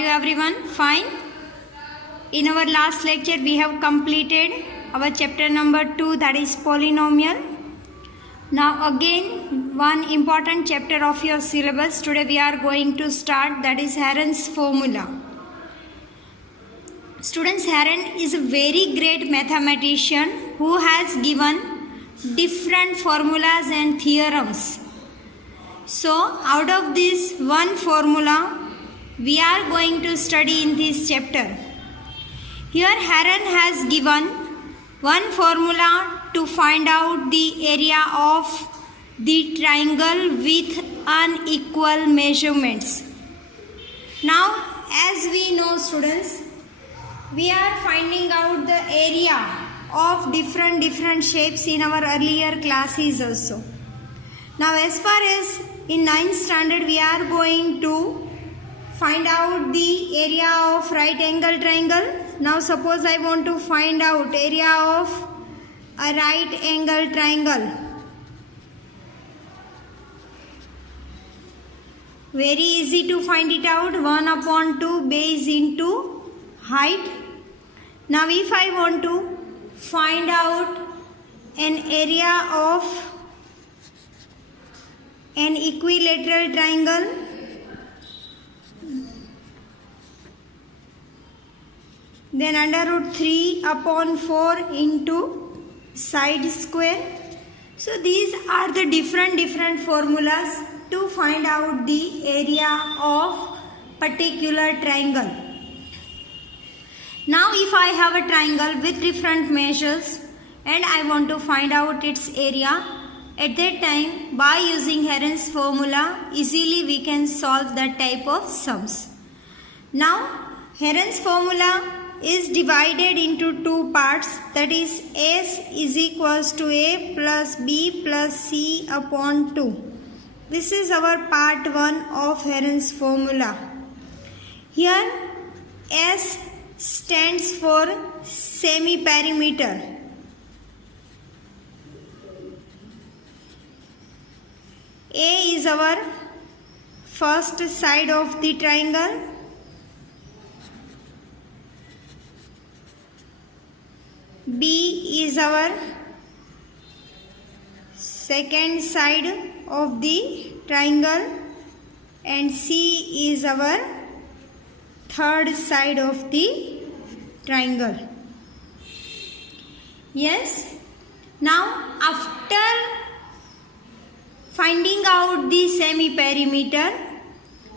you everyone? Fine. In our last lecture we have completed our chapter number 2, that is polynomial. Now again one important chapter of your syllabus today we are going to start, that is Heron's formula. Students, Heron is a very great mathematician who has given different formulas and theorems. So out of this one formula we are going to study in this chapter. Here Heron has given one formula to find out the area of the triangle with unequal measurements. Now as we know students, we are finding out the area of different shapes in our earlier classes also. Now as far as in 9th standard we are going to find out the area of right angle triangle. Now suppose I want to find out area of a right angle triangle. Very easy to find it out, 1/2 base into height. Now if I want to find out an area of an equilateral triangle, then √3/4 into side square. So these are the different formulas to find out the area of particular triangle. Now if I have a triangle with different measures and I want to find out its area, at that time by using Heron's formula easily we can solve that type of sums. Now Heron's formula is divided into two parts, that is S is equals to A plus B plus C upon 2. This is our part 1 of Heron's formula. Here S stands for semi-perimeter. A is our first side of the triangle. B is our second side of the triangle and C is our third side of the triangle. Yes. Now after finding out the semi-perimeter,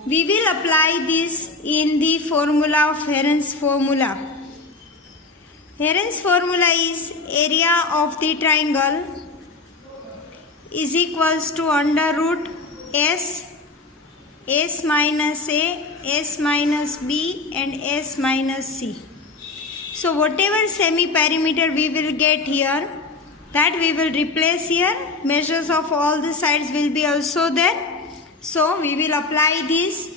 we will apply this in the formula of Heron's formula. Heron's formula is area of the triangle is equals to under root S, S minus A, S minus B and S minus C. So whatever semi-perimeter we will get here, that we will replace here. Measures of all the sides will be also there. So we will apply this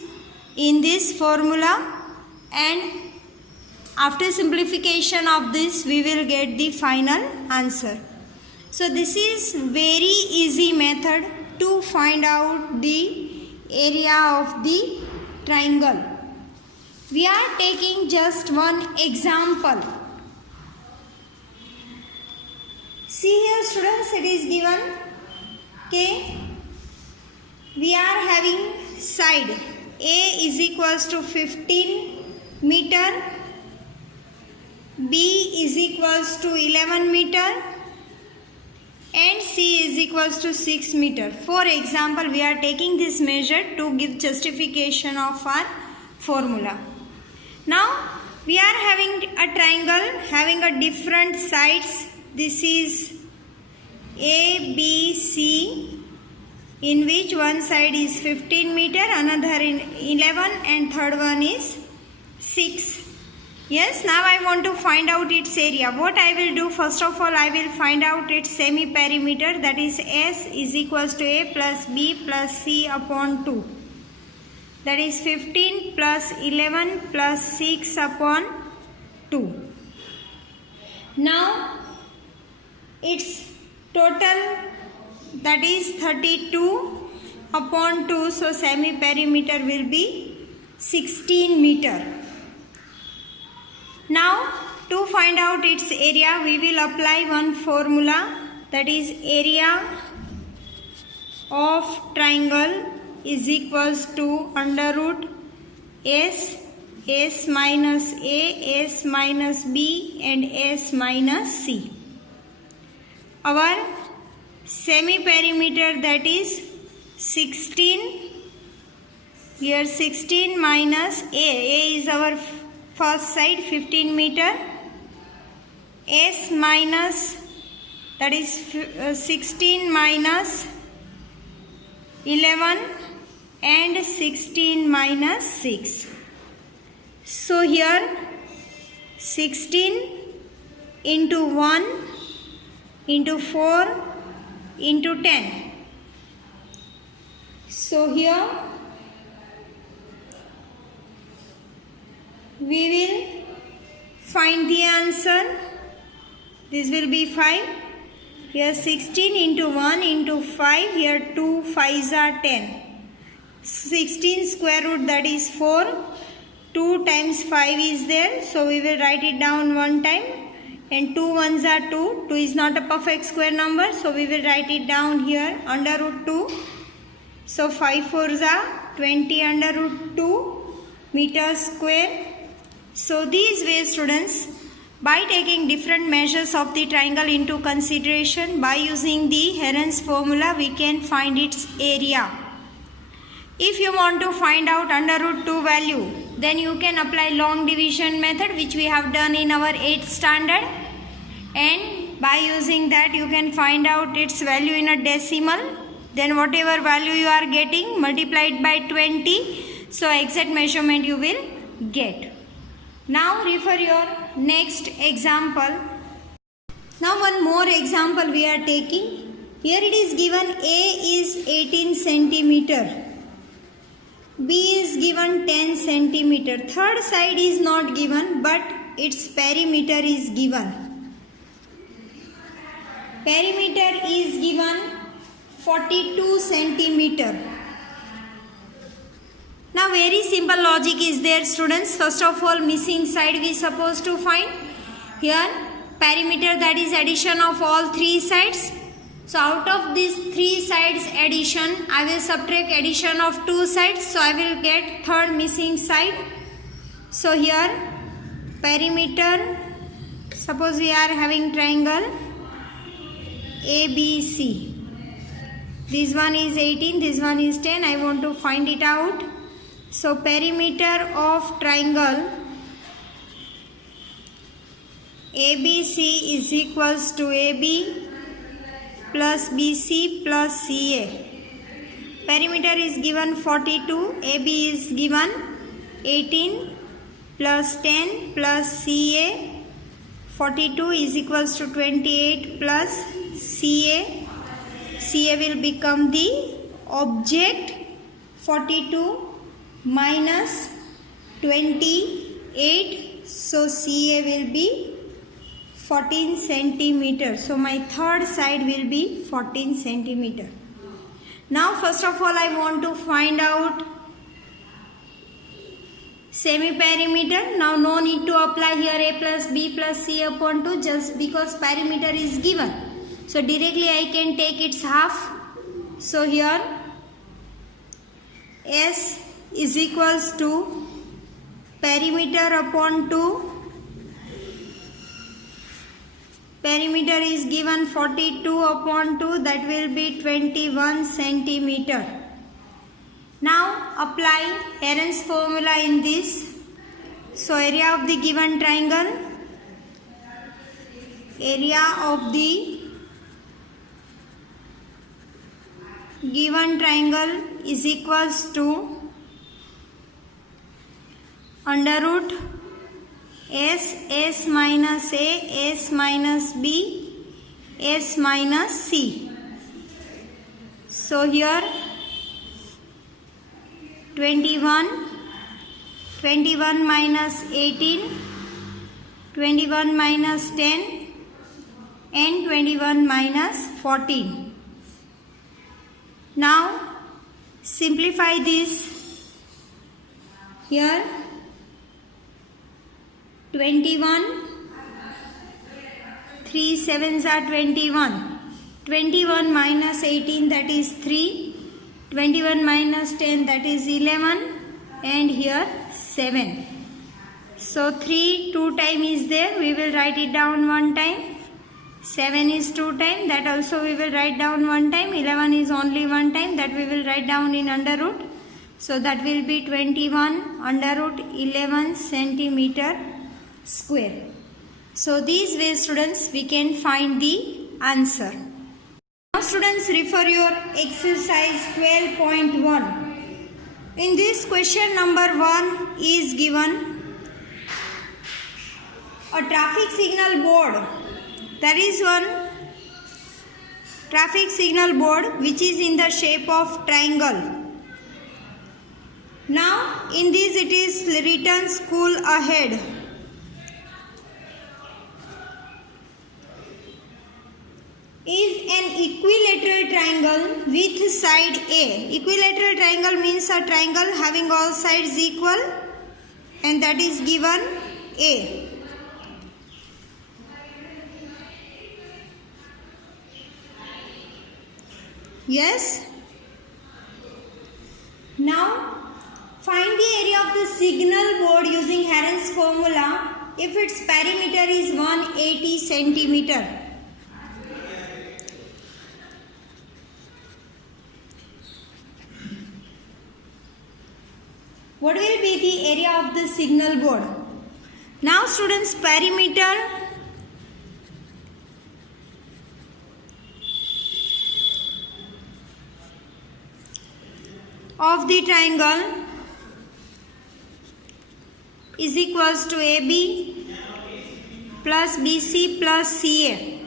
in this formula, and after simplification of this we will get the final answer. So this is very easy method to find out the area of the triangle. We are taking just one example. See here students, it is given, okay, we are having side A is equals to 15 meter, B is equals to 11 meter and C is equals to 6 meter. For example, we are taking this measure to give justification of our formula. Now we are having a triangle having a different sides. This is A, B, C, in which one side is 15 meter, another in 11 and third one is 6. Yes, now I want to find out its area. What I will do, first of all I will find out its semi-perimeter, that is S is equals to A plus B plus C upon 2. That is 15 plus 11 plus 6 upon 2. Now its total, that is 32 upon 2, so semi-perimeter will be 16 meter. Now to find out its area, we will apply one formula, that is area of triangle is equals to under root S, S minus A, S minus B and S minus C. Our semi-perimeter, that is 16, here 16 minus A is our first side 15 meter, S minus, that is 16 minus 11 and 16 minus 6. So here 16 into 1 into 4 into 10. So here we will find the answer. This will be 5. Here 16 into 1 into 5. Here 2 5s are 10. 16 square root, that is 4. 2 times 5 is there. So we will write it down one time. And 2 ones are 2. 2 is not a perfect square number. So we will write it down here under root 2. So 5 4s are 20 under root 2 meters square. So these ways, students, by taking different measures of the triangle into consideration, by using the Heron's formula, we can find its area. If you want to find out under root 2 value, then you can apply long division method, which we have done in our 8th standard. And by using that, you can find out its value in a decimal. Then whatever value you are getting, multiplied by 20. So exact measurement you will get. Now refer your next example. Now one more example we are taking. Here it is given A is 18 centimeter. B is given 10 centimeter. Third side is not given, but its perimeter is given. Perimeter is given 42 centimeter. Now very simple logic is there, students. First of all, missing side we supposed to find. Here perimeter, that is addition of all 3 sides. So out of these 3 sides addition, I will subtract addition of 2 sides. So I will get third missing side. So here perimeter, suppose we are having triangle ABC. This one is 18, this one is 10. I want to find it out. So perimeter of triangle ABC is equals to AB plus BC plus CA. Perimeter is given 42, AB is given 18 plus 10 plus CA. 42 is equals to 28 plus CA. CA will become the object. 42 minus 28, so CA will be 14 centimeter. So my third side will be 14 centimeter. Now first of all, I want to find out semi-perimeter. Now no need to apply here A plus B plus C upon 2, just because perimeter is given. So directly I can take its half. So here S is equals to perimeter upon 2. Perimeter is given 42 upon 2, that will be 21 centimeter. Now apply Heron's formula in this. So area of the given triangle, area of the given triangle is equals to under root S minus A, S minus B, S minus C. So here 21 minus 18, 21 minus 10 and 21 minus 14. Now simplify this. here 21, 3 sevens are 21, 21 minus 18 that is 3, 21 minus 10 that is 11, and here 7. So 3 2 time is there, we will write it down one time. 7 is 2 time, that also we will write down one time. 11 is only one time, that we will write down in under root. So that will be 21 under root 11 centimeter square. So these ways students we can find the answer. Now students, refer your exercise 12.1. In this question number 1 is given a traffic signal board. There is one traffic signal board which is in the shape of triangle. Now in this it is written school ahead. Is an equilateral triangle with side A. Equilateral triangle means a triangle having all sides equal, and that is given A. Yes. Now find the area of the signal board using Heron's formula if its perimeter is 180 centimeter. What will be the area of the signal board? Now students, perimeter of the triangle is equals to AB plus BC plus CA.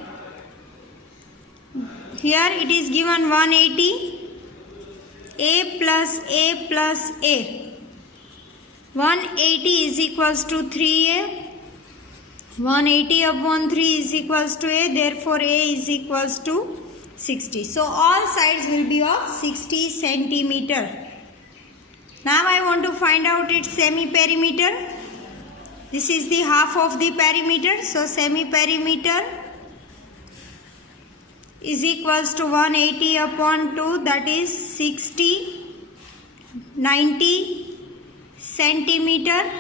Here it is given 180, A plus A plus A. 180 is equals to 3A. 180 upon 3 is equals to A. Therefore, A is equals to 60. So, all sides will be of 60 centimeter. Now, I want to find out its semi-perimeter. This is the half of the perimeter. So, semi-perimeter is equals to 180 upon 2, that is 60, 90 centimeter.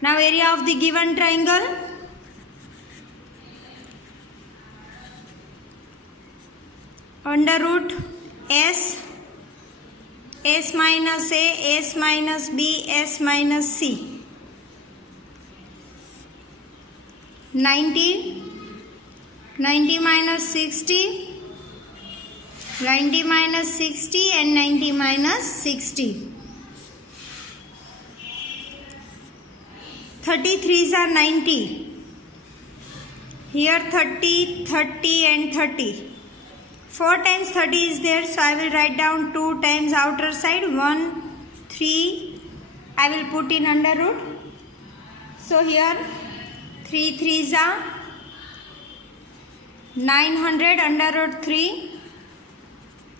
Now area of the given triangle, under root S, S minus A, S minus B, S minus C. 90, 90 minus 60, 90 minus 60 and 90 minus 60. 33s are 90. Here 30, 30 and 30. 4 times 30 is there, so I will write down 2 times outer side. 1, 3, I will put in under root. So here 3 3s are 900 under root 3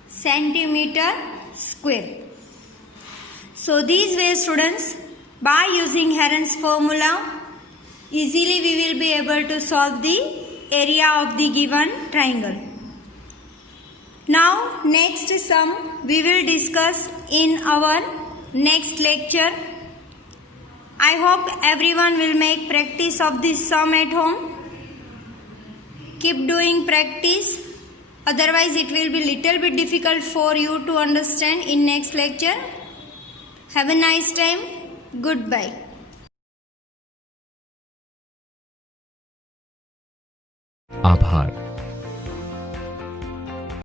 centimeter square. So these ways students, by using Heron's formula, easily we will be able to solve the area of the given triangle. Now next sum we will discuss in our next lecture. I hope everyone will make practice of this sum at home. Keep doing practice. Otherwise, it will be little bit difficult for you to understand in next lecture. Have a nice time. Goodbye. आभार।